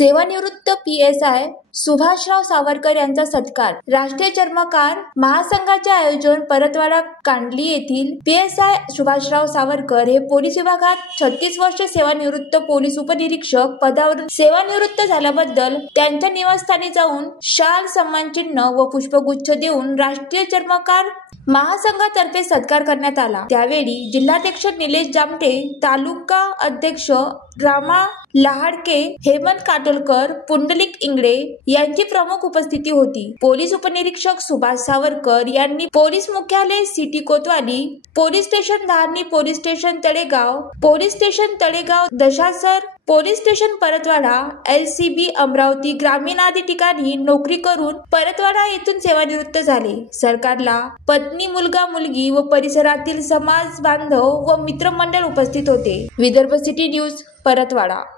सेवानिवृत्त PSI सुभाषराव सावरकर यांचा सत्कार. राष्ट्रीय चर्मकार महासंघाचे आयोजन परतवाडा कांडली येथील PSI सुभाषराव सावरकर हे पोलीस विभागात 36 वर्ष सेवानिवृत्त पोलीस उपनिरीक्षक पदावरून सेवानिवृत्त झाल्याबद्दल त्यांच्या निवासस्थानी जाऊन शाल, सन्मानचिन्ह व पुष्पगुच्छ देऊन राष्ट्रीय चर्मकार महासंघातर्फे सत्कार करण्यात आला. त्यावेळी जिल्हाध्यक्ष निलेश जामटे, तालुका अध्यक्ष रामा लहाडके, हेमंत काटोलकर, पुंडलिक इंगळे यांची प्रमुख उपस्थिती होती. पोलीस उपनिरीक्षक सुभाष सावरकर यांनी पोलीस मुख्यालय सिटी कोतवाली, police station Dharni, police station Talegaon, Dashasar, police station Paratwada, LCB Amravati ग्रामीण आदी ठिकाणी नोकरी करून परतवाडा येथून सेवानिवृत्त झाले. सरकारला पत्नी, मुलगा, मुलगी व परिसरातील समाज बांधव व मित्रमंडळ उपस्थित होते. Vidarbha city news, Paratwada.